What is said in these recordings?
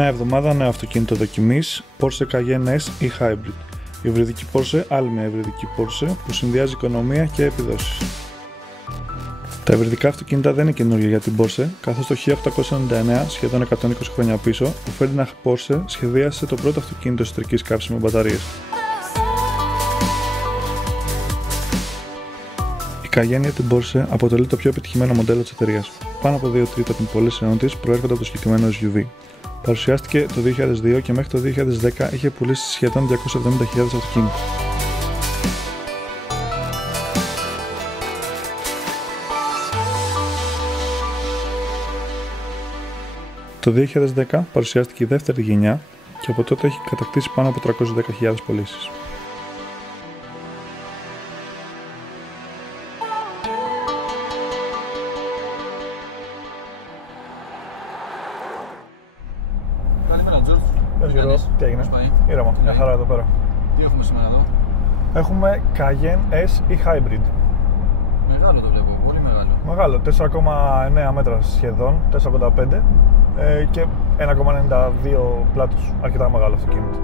Νέα εβδομάδα, νέο αυτοκίνητο δοκιμής, Porsche Cayenne S ή Hybrid. Η υβριδική Porsche, άλλη μια υβριδική Porsche που συνδυάζει οικονομία και επιδόσεις. Τα υβριδικά αυτοκίνητα δεν είναι καινούργια για την Porsche, καθώς το 1899, σχεδόν 120 χρόνια πίσω, ο Ferdinand Porsche σχεδίασε το πρώτο αυτοκίνητο εσωτερικής καύσης με μπαταρίες. Η Cayenne για την Porsche αποτελεί το πιο επιτυχημένο μοντέλο της εταιρείας. Πάνω από 2 τρίτα των πωλήσεών της προέρχονται από το συγκεκριμένο SUV. Παρουσιάστηκε το 2002 και μέχρι το 2010 είχε πουλήσει σχεδόν 270.000 αυτοκίνητα. Το 2010 παρουσιάστηκε η δεύτερη γενιά και από τότε έχει κατακτήσει πάνω από 310.000 πωλήσεις. Καλημέρα, Τζορτζ. Γεια Γιώργο, τι έγινε? Ήρεμα, μια χαρά εδώ πέρα. Τι έχουμε σήμερα εδώ? Έχουμε Cayenne S ή Hybrid. Μεγάλο το βλέπω, πολύ μεγάλο. Μεγάλο, 4,9 μέτρα σχεδόν, 4,85 και 1,92 πλάτος. Αρκετά μεγάλο αυτοκίνητο.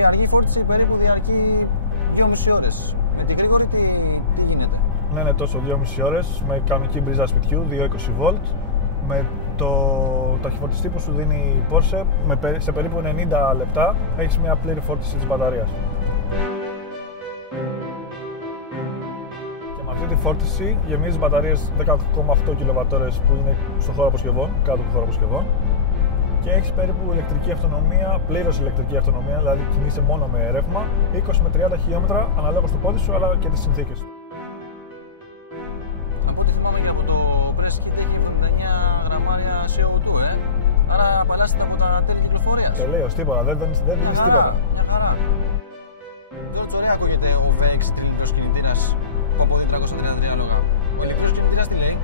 Η αργή φόρτιση περίπου διαρκεί 2,5 ώρες. Με την γρήγορη τι γίνεται? Ναι, τόσο 2,5 ώρες με κανονική μπρίζα σπιτιού, 220 V, με το ταχυφορτιστή που σου δίνει η Porsche, σε περίπου 90 λεπτά έχεις μια πλήρη φόρτιση της μπαταρίας. Και με αυτή τη φόρτιση γεμίζεις μπαταρίες 10,8 kWh που είναι στο χώρο αποσκευών, κάτω από το χώρο αποσκευών, και έχεις περίπου ηλεκτρική αυτονομία, πλήρως ηλεκτρική αυτονομία, δηλαδή κινείσαι μόνο με ρεύμα, 20 με 30 χιλιόμετρα αναλόγως στο πόδι σου αλλά και τις συνθήκες. Από ό,τι θυμάμαι και από το press kit έχει 79 γραμμάρια CO2, άρα απαλλάσσεται από τα τέλη κυκλοφορίας. Τελείως, τίποτα, δεν δίνεις τίποτα. Μια χαρά. Τώρα ωραία ακούγεται ο V6 τριλίτρος κινητήρας που αποδίδει 333 άλογα. Ο ηλεκτρικός κινητήρας τι λέει?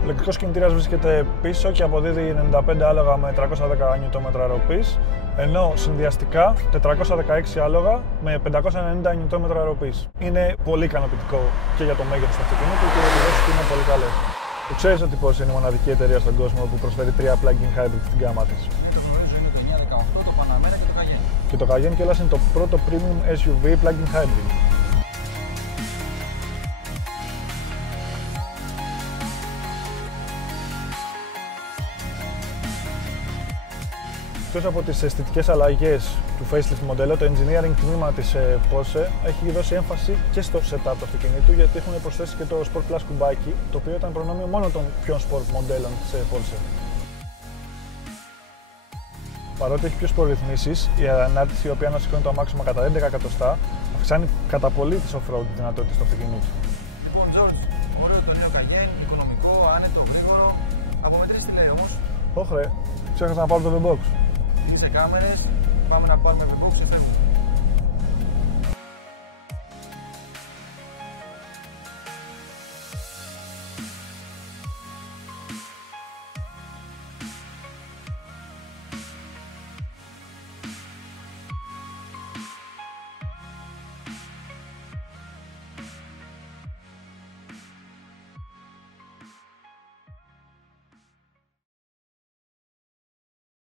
Ο ηλεκτρικός κινητήρας βρίσκεται πίσω και αποδίδει 95 άλογα με 310 Nm ροπής, ενώ συνδυαστικά 416 άλογα με 590 Nm ροπής. Είναι πολύ ικανοποιητικό και για το μέγεθος του αυτοκινήτου και οι επιδόσεις του είναι πολύ καλές. Το ξέρεις ότι Porsche είναι η μοναδική εταιρεία στον κόσμο που προσφέρει 3 plug-in hybrid στην γάμα της. Το γνωρίζω, είναι το 918, το Panamera και το Cayenne. Και το Cayenne κιόλας είναι το πρώτο premium SUV plug-in hybrid. Εκτός από τις αισθητικές αλλαγές του facelift μοντέλο, το engineering τμήμα της Porsche έχει δώσει έμφαση και στο setup του αυτοκινήτου, γιατί έχουν προσθέσει και το Sport Plus κουμπάκι, το οποίο ήταν προνόμιο μόνο των πιο sport μοντέλων της Porsche. Παρότι έχει πιο σπορρυθμίσεις, η ανάρτηση, η οποία ανασηκώνει το αμάξωμα κατά 11 εκατοστά, αυξάνει κατά πολύ τις off-road δυνατότητες του αυτοκινήτου. Λοιπόν, George, ωραίο το νέο Cayenne, οικονομικό, άνετο, γρήγορο. Από μετρήσεις τι λέει όμως? Όχι ρε, ξέχασα να πάρω το V-Box. Σε κάμερες, πάμε να πάρουμε V-Box και φεύγουμε.